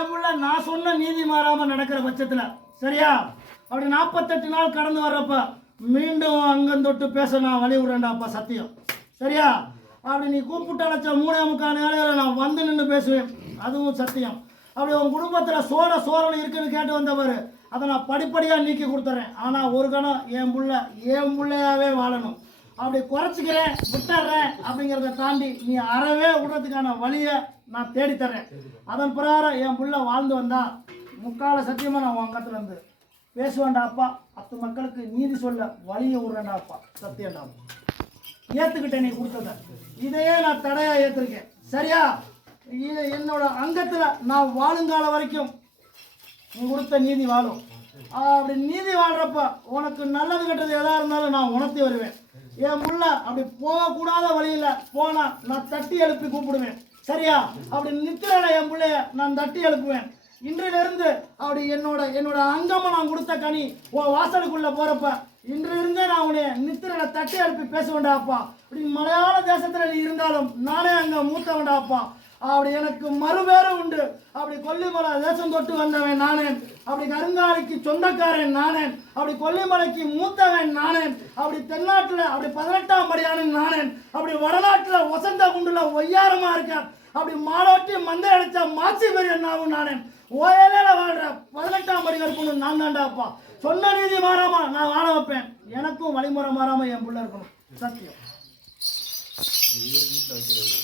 என் புள்ள நான் சொன்ன நீதி மாறாம நடக்கிற பட்சத்துல சரியா அப்படி 48 நாள் கடந்து வர்றப்ப மீண்டும் அங்கந்தொட்டு பேச நான் வழி விடுறேன்டாப்பா சத்தியம் சரியா அப்படி நீ கூப்பிட்டு அழைச்ச 3:45 நேரம் நான் வந்து நின்று பேசுவேன் அதுவும் சத்தியம் அப்படி உன் குடும்பத்தில் சோழன் இருக்குன்னு கேட்டு வந்தவர் அதை நான் படிப்படியாக நீக்கி கொடுத்துட்றேன் ஆனால் ஒரு கணம் என் பிள்ளையாவே வாழணும் அப்படி குறைச்சிக்கிறேன் விட்டுறேன் அப்படிங்கிறத தாண்டி நீ அறவே விடுறதுக்கான வழியை நான் தேடித்தரேன் அதன் பிரகாரம் என் பிள்ளை வாழ்ந்து வந்தா முக்கால சத்தியமாக நான் உன் கத்துல இருந்து பேசுவேன்டாப்பா 10 மக்களுக்கு நீதி சொல்ல வழியை விடுறேன்டாப்பா சத்தியம்டா ஏற்றுக்கிட்டேன் நீ கொடுத்தத இதையே நான் தடையாக ஏற்றிருக்கேன் சரியா இது என்னோட அங்கத்தில் நான் வாழுங்கால வரைக்கும் நீ கொடுத்த நீதி வாழும் அப்படி நீதி வாழ்கிறப்ப உனக்கு நல்லது கெட்டது எதாக இருந்தாலும் நான் உணர்த்தி வருவேன் என் புள்ள அப்படி போகக்கூடாத வழியில் போனால் நான் தட்டி எழுப்பி கூப்பிடுவேன் சரியா அப்படி நிற்கிறேன் என் பிள்ளைய நான் தட்டி எழுப்புவேன் இன்றிலிருந்து அப்படி என்னோட அங்கமாக நான் கொடுத்த கனி உன் வாசலுக்குள்ளே போகிறப்ப இன்றிலிருந்தே நான் உன்னை நித்திரையில தட்டி எழுப்பி பேச வேண்டாப்பா அப்படி மலையாள தேசத்தில் நீ இருந்தாலும் நானே அங்கே மூத்த வேண்டாப்பா அப்படி எனக்கு மறுவேறு உண்டு அப்படி கொல்லிமலை தேசம் தொட்டு வந்தவன் நானே அப்படி கருங்காலிக்கு சொந்தக்காரன் நானே அப்படி கொல்லிமலைக்கு மூத்தவன் நானே அப்படி தென்னாட்டில் அப்படி 18ஆம் படியானன் நானே அப்படி வடநாட்டில் வசந்த குண்டுல ஒய்யாரமாக இருக்கேன் அப்படி மாடோட்டி மந்தை அடிச்சா மாசி பெரிய நாவும் நானே ஓயலையில வாழ்ற 18ஆம் படி கற்பு நான் தாண்டாப்பா சொன்ன நீதி மாறாம நான் வாழ வைப்பேன் எனக்கும் வழிமுறை மாறாம என் பிள்ளை இருக்கணும் சத்தியம் வீட்டில் வைக்கிறது